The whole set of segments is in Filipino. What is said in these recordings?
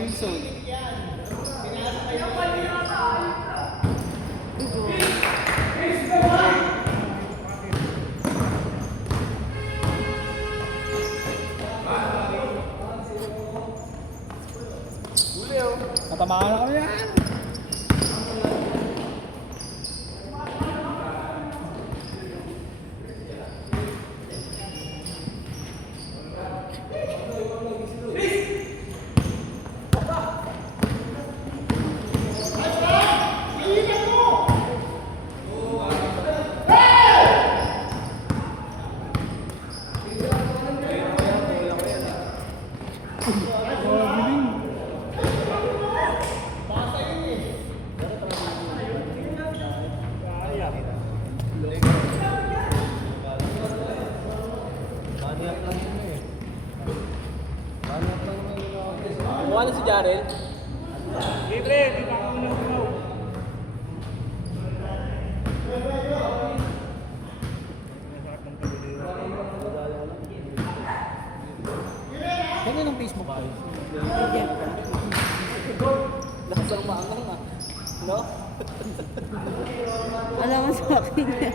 Wilson. Natamaan na kami yan. Ano si Jarel? Libre, di ba ako nang Kanya ng Facebook ba? Nakasang maangang ah. No? Alam mo sa akin yan.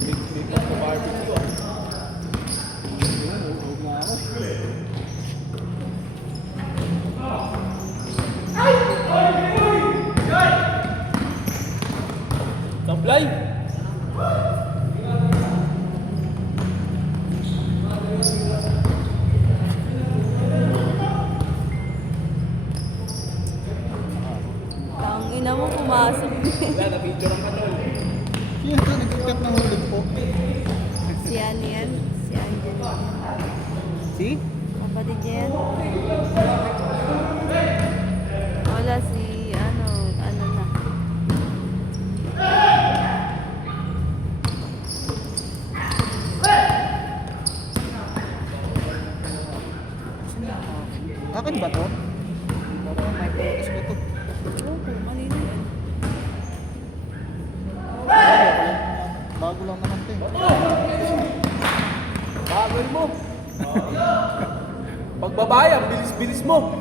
Bibig sa barbecue ah. Huwag na ako. Sablay! Ang ina mo pumasok. Wala, na-picture ang katol. Sino ito? Nag-cut ng hulog po. Si ano yan? Si Angel. Si? Kapatid niya yan? Wala si ano na. Akin ba to? Parang may purpose ko to. Oo, kanina yan. Bago lang naman to. Bagal mo! Pagbabayang, bilis-bilis mo!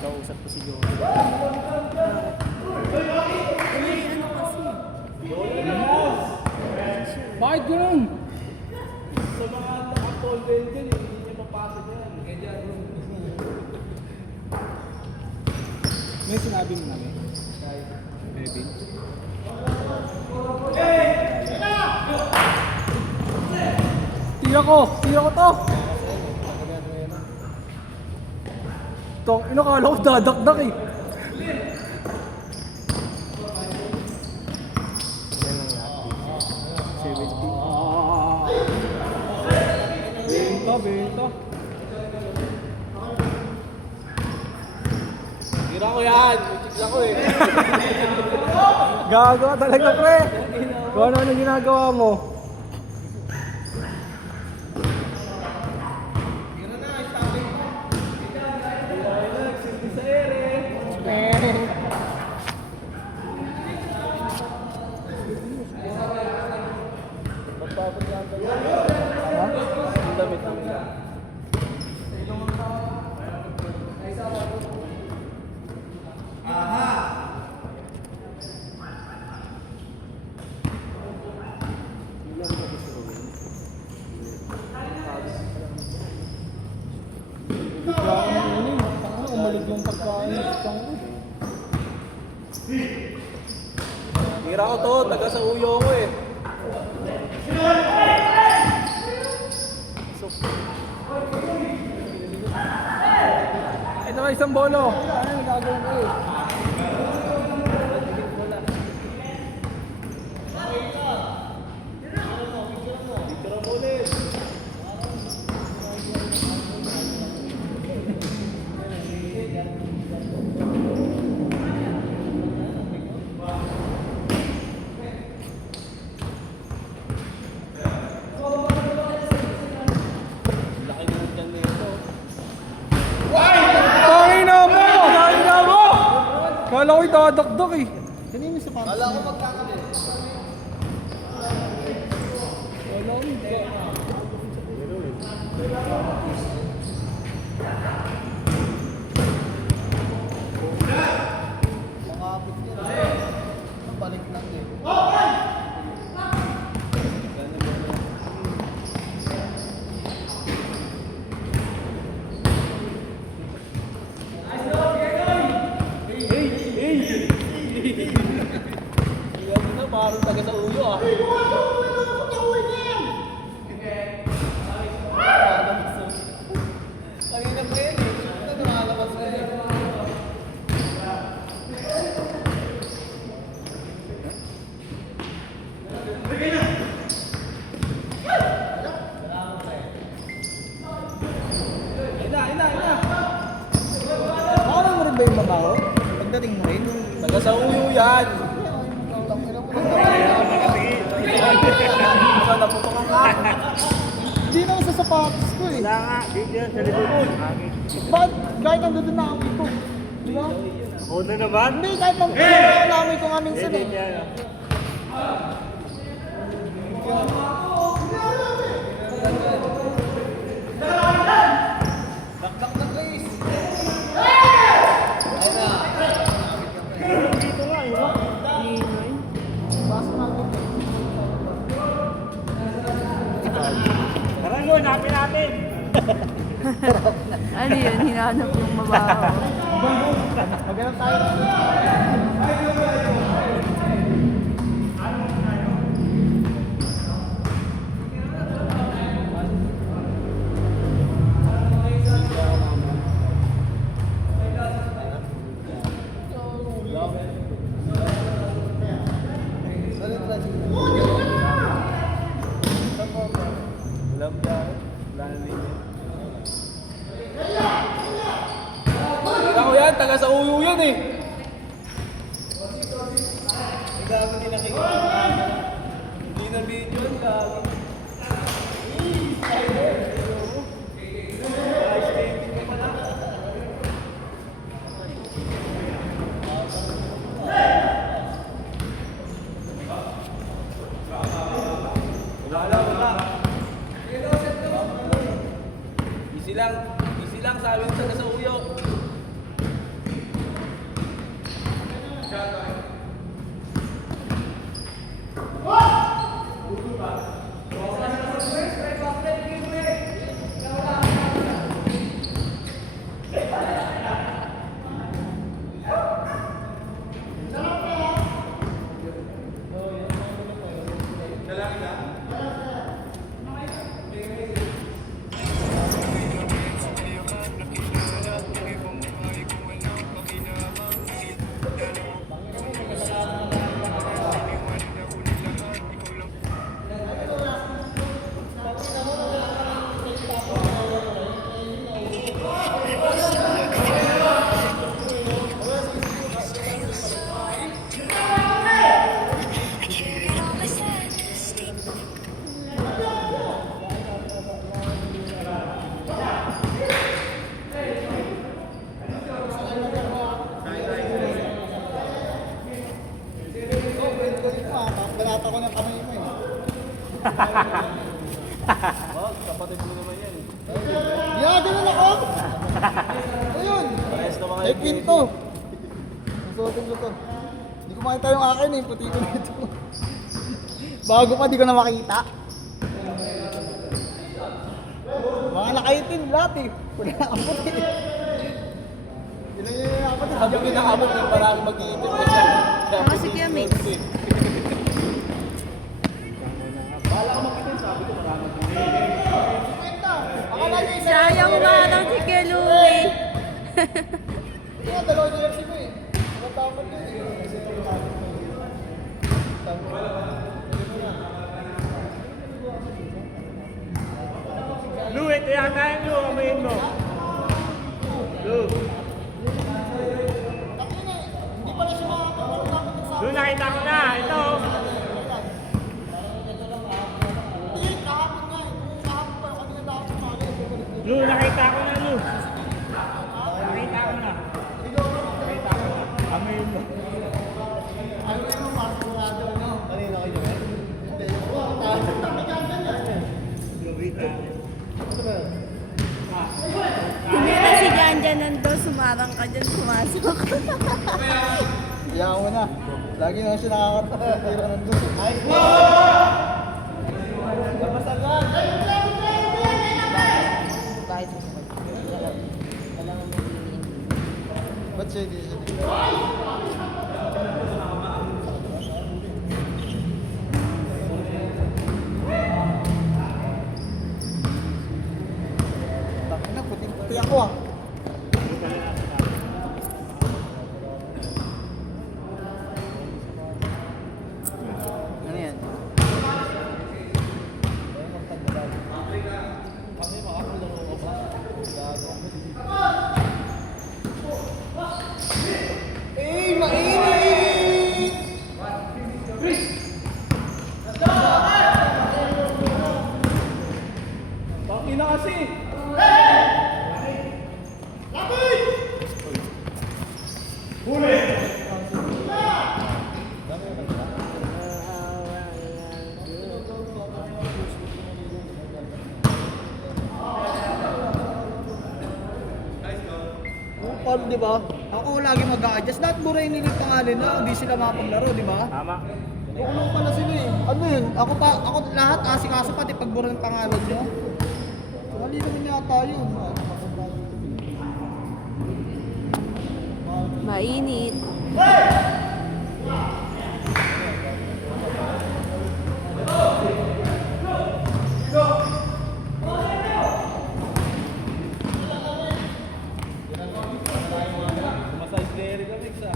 Kausap ko si Joe. Ano kasi? Bakit ganun? Sa mga nakapol din, hindi niya mapasok yan. Kaya May sinabi mo namin. Melvin. Tira ko to! Tong, kala ko dadakdak eh. Benta. tira ko yan! Chicks ako eh. Gago ka talaga, pre. Kung ano ginagawa mo. Umalig yung pagkain. Tira ko to, taga sa uyo ko eh. Ito isang bolo. Ano yung gagawin ko eh? Tira mo ulit. Kala ko itadakdak eh. Kanina sa patas. Kala ko magkakalit. Kala ko sapatos ko eh. Wala nga, dito yan sa likod. Bakit kahit nandun na amoy ko? Di ba? Oo na naman. Hindi, kahit nandun na amoy ko nga minsan Hindi, eh. hindi yan. Dakdak na Grace. Dito nga, yun ba? Ninoy. Basta natin. Tara yun, hanapin natin. Ano yun? Hinahanap yung mabaho. Maghanap tayo. Alam dyan. Wala na linya. Ako yan, taga sa uyo yan eh. Hindi na video yan, gago. Easy lang, sabi ng taga sa uyo. Balata ko ng kamay mo eh. Kapatid mo naman yan eh. Yeah, ganun ako! Ito yun! Parehas na mga Ay, pinto! Susuotin ko to. Hindi ko makita yung akin eh, puti ko nito. Bago pa, di ko na makita. Mga nakaitin lahat eh. Wala na ang puti. Yun lang yung ako. Sabi ko na abot yung parang mag-iipit na siya. Mga si Kia Mix. Akala niya isa. Sayang parang si Kelly. Kaya dalawa niya jersey ko eh. Matapot yun eh. Lu, ito yata yung Lu, amayin mo. Lu. Hindi pala siya makakapagdapat ng sa Lu, nakita ko na. Ito. Hindi, kahapon nga eh. Kahapon pa, kanina dapat sumali. Lu, nakita ko na, Lu. Nakita ko na. Nakita ko na. Amayin mo. Ano yung masigurado, no? Kanina kayo eh? Hindi. Tumira si Janjan nandun, sumarang ka dyan, pumasok. Iyakan mo na. Lagi naman siya nakakatira nandun. Ay! Labasagan! Kahit Ba't siya hindi siya dito? Takina, puting-puti ako ah. Ano yan? Eh, mainit! na kasi. Paano, di ba? Ako lagi mag-a-adjust. Lahat mura yung nilip pangalan na, hindi sila makapaglaro, di ba? Tama. Kukulong pala sila eh. Ano yun? Ako lahat asikaso pati pagbura ng pangalan nyo. Mali naman yata yun. Mainit. Masay player ka, Mix ah.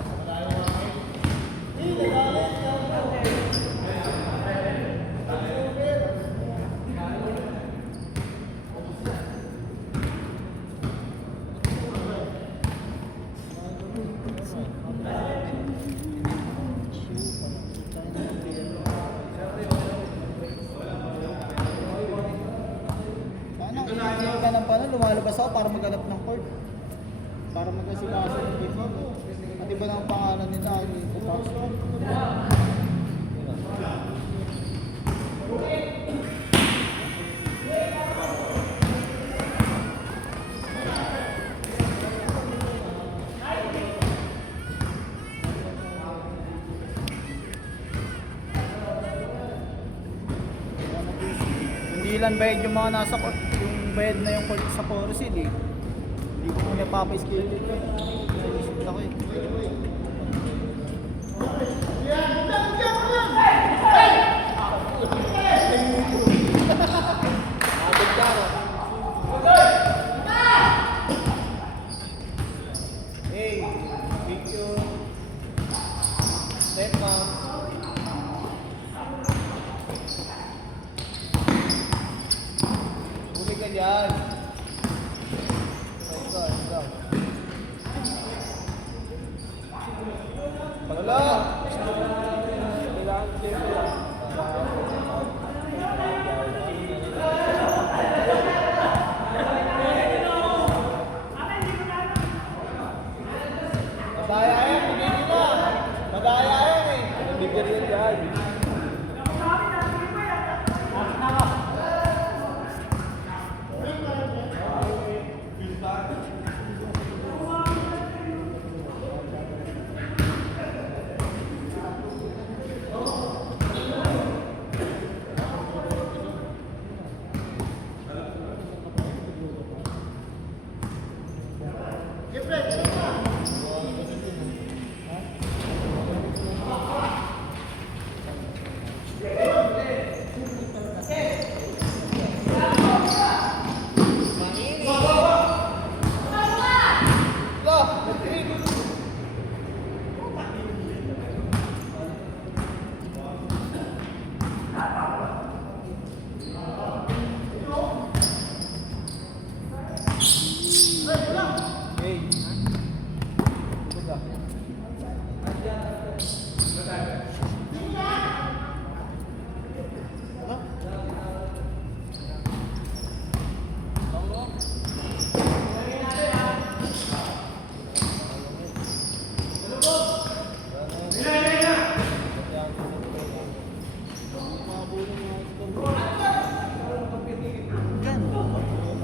Sana, hindi ka ng paano, lumalabas ako para maghanap ng court. Para magkasikaso ng game. At iba na ang pangalan nila, ipapasok. Hindi lang bayad yung mga nasa court, yung bayad na yung court sa Corazon eh. Hindi ko muna papaskilin ko eh. Naisip ako eh. Hey, picture. Step up. Huli ka dyan. Ikaw. Wala. Madaya yan, pagiging na. Madaya yan eh. Nabigyan yan dyan.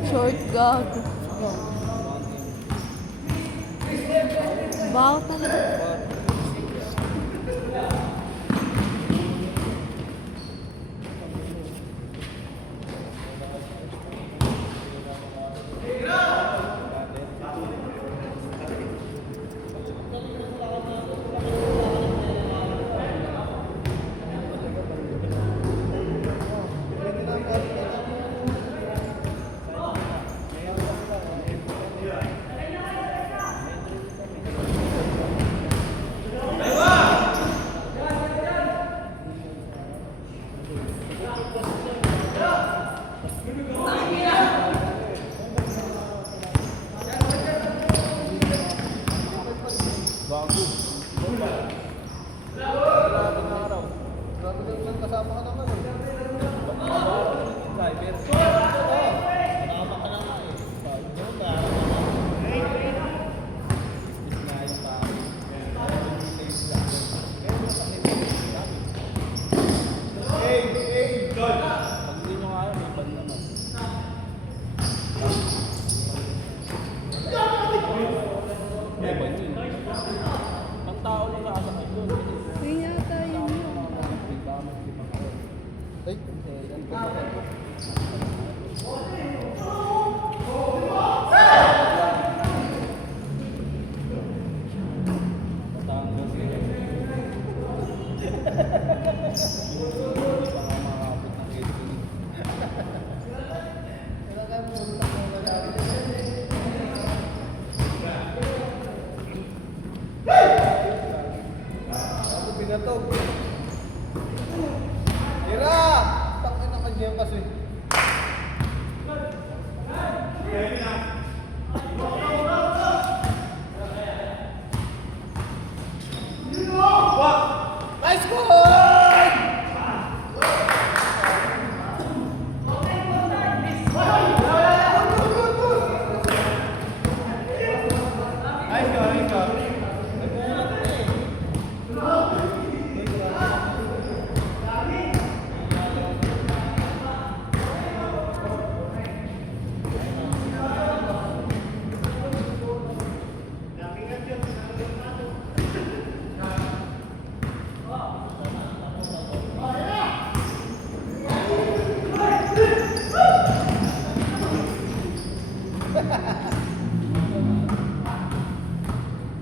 Short gag. Baho talaga. Pinatog. Tira! Takin na kanya kasi. Nice goal!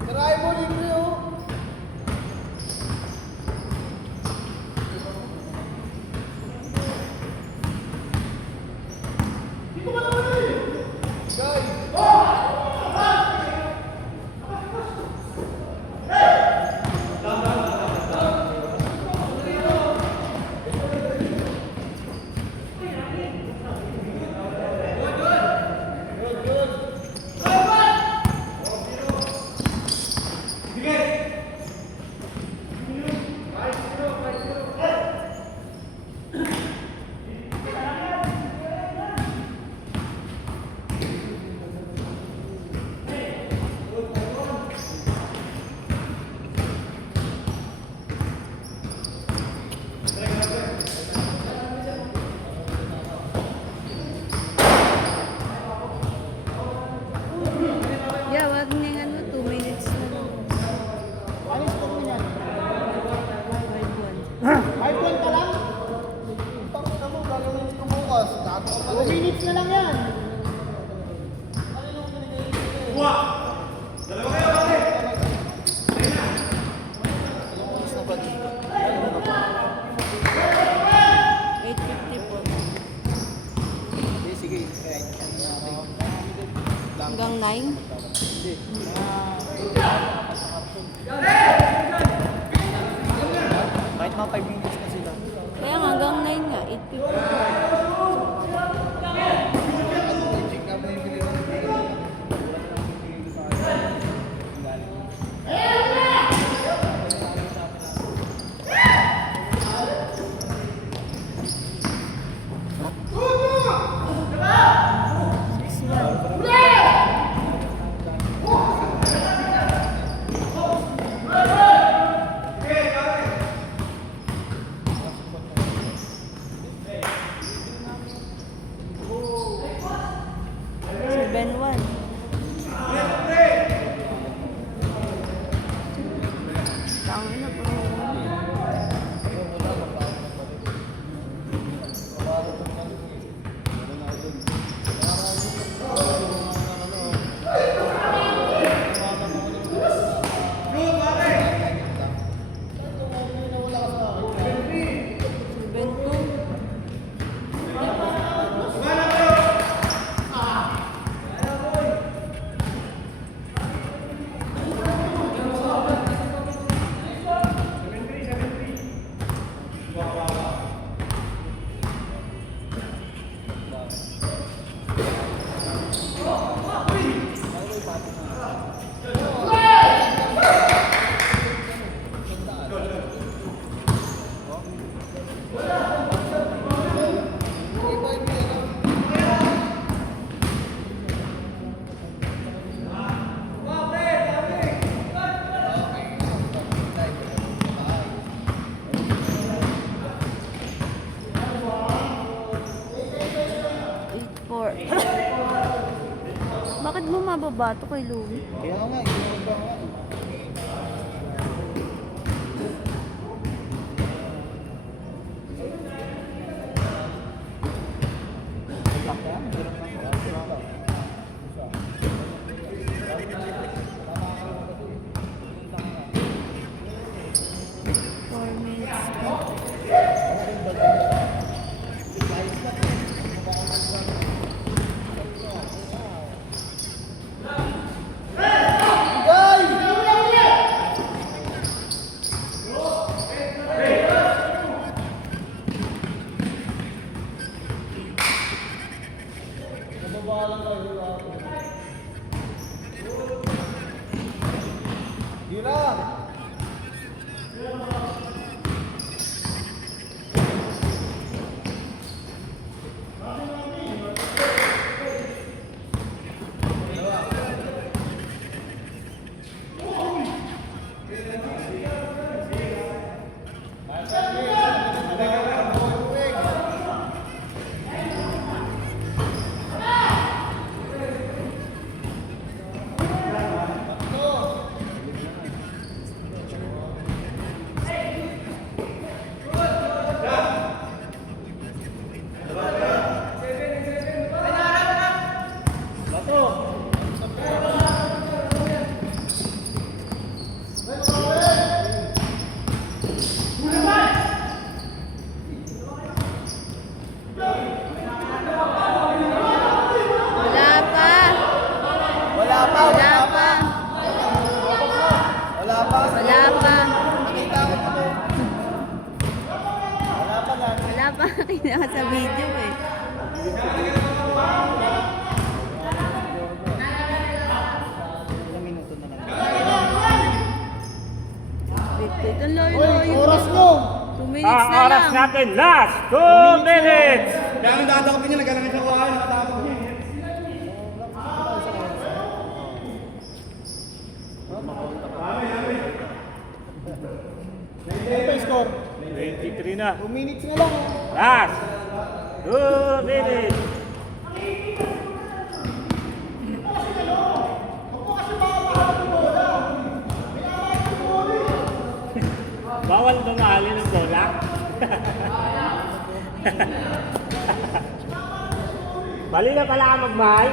Try mo libre oh. Guys! Yeah, wag ning ano, 2 minutes na lang. Ano yung score mo niyan? 5-1. 5-1 ka lang? Pangina mo, gagawin ko bukas. 2 minutes na lang yan. Ano yung binigay niyo? Dalawa kayo, bakit? Ilang oras na ba dito? 8:50 po. Sige, right. Hanggang 9. Hindi. Kahit mga 5 minutes na sila. Kaya nga, hanggang 9 nga, 8:50. Check na mo yung bili ng video. Tangina po. Bakit mo mababato kay Louie? Kaya nga, inuwag ba nga. babalang kayo. Hirang! Wala pa. Wala pa! Wala pa. Wala pa! Wala pa. Nakita ko ito eh. Wala pa na. Wala pa. Kailangan sa video eh. Ito loy Uy, oras nyo! 2 minutes na Ang oras lang. natin, last 2 minutes! Kaya ang dadakapin niya, nagkalang siya kuhaan, nakatapos niya. Ano pa yung score? 23 na. 2 minutes na lang. Last 2 minutes. Bawal ba mahalin ng bola? Mali na pala ka magmahal.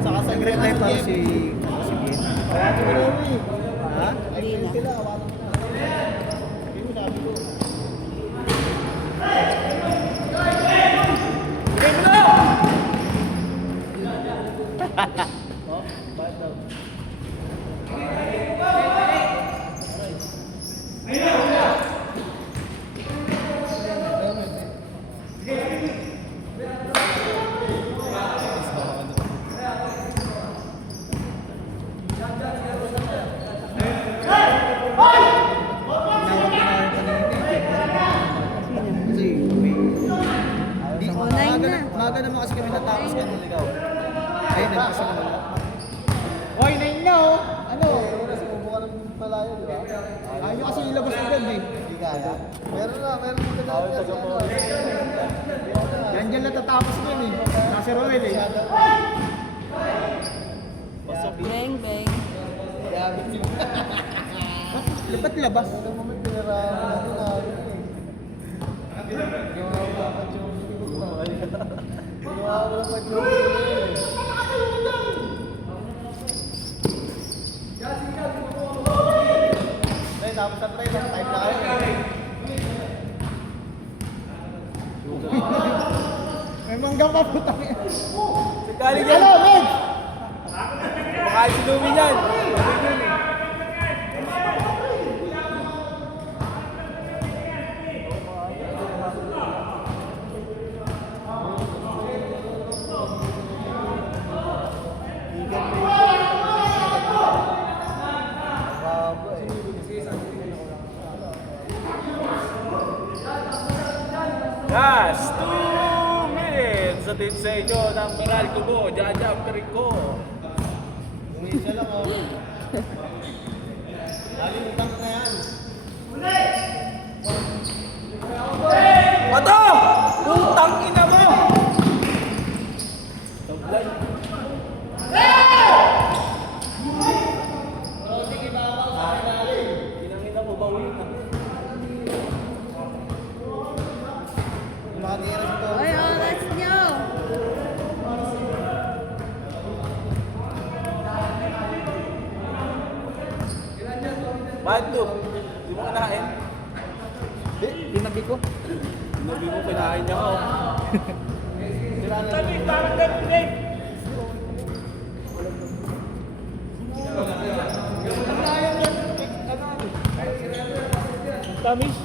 Saka sa grade life para si Ben. Ha? Hindi na. Sila, awalan mo na. Hindi mo sabi ko. Oh, bad daw. Kasi may... Di, Online na. Maga naman kasi kami natapos ka ng ligaw. Ayun, nagpasa naman. Hoy, 9 na oh! Ano? Sumubo ka ng malayo, di ba? Ayaw nyo kasi ilabas agad eh. Hindi kaya. Meron na ka na. Yan dyan natatapos ko yun eh. Nasa Roel eh. Bang, bang. Lipat labas. Ano mo may pinaraman na tapos na try, time na kayo. May mangga pa po tayo. Si Kali yan. Hello, Meg! Baka si Lumi yan. Last 2 minutes sa team sa inyo ng Moral Kubo, Jajab Perico. Isa lang oh. Nalimutan ko na yan. Pato! Putang ina mo! Tablay. Ginangin mo, bawin na. Bakit to? Di mo kinain? Tinabi ko. Sinabi mo, kinain niya ako. Tamis, parang ganun. Tamis.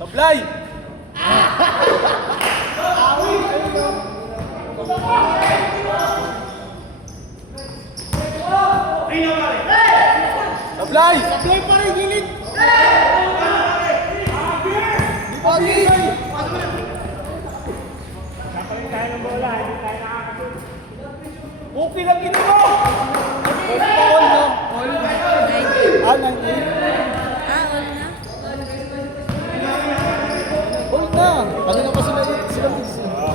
Sablay! Sablay! Play pa rin, gilid! Pagi! Kapalit tayo ng bola, hindi tayo nakakapit. Okay lang ginawa! All, no? All. 19. Ah, 19. Ah, all na? All na. Kanina pa sila Tigs. Sayang yung mga sinabi.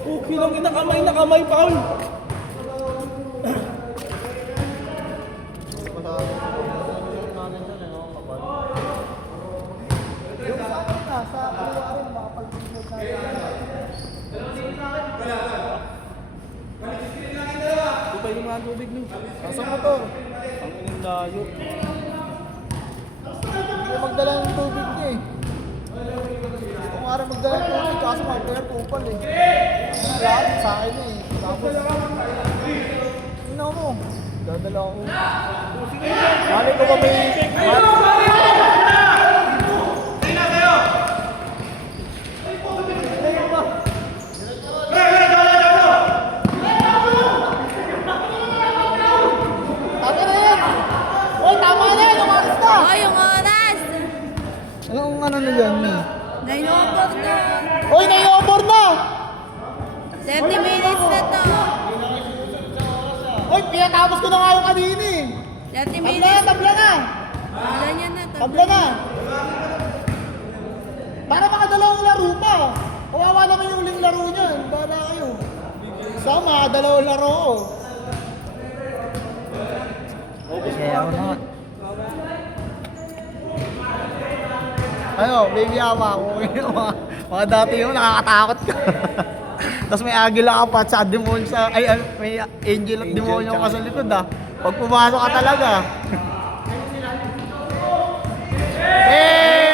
Okay lang ginakamay, Paul! Tutay yung mga tubig nyo. Nasa motor. Ang inang layo. Hindi magdala ng tubig niya eh. Kung araw magdala ng tubig, kaso magdala ng kupal eh. Lahat sa akin eh. Tapos, ino mo, dadala ako. Mali ko ba may... Tama na yan! Uy, tama na yan! Umalis na! Oh, yung oras! Anong ano na yan eh? 9 over na. Uy, nai-over na! 30 minutes na to. Uy, pinatapos ko na nga yung kanina eh. 30 Tabla na, minutes. tabla na! Wala niya na to. Tabla na! Para makadalawang laro pa. Kawawa naman yung uling laro niyan. Bahala kayo. Sama, dalawang laro ko. Kaya ako na. Ano, baby ama, mga dati yun, nakakatakot ka. Tapos may agila ka pa, sa demonyo sa, may angel at demonyo ka sa likod ah. Pag pumasok ka talaga. Hey!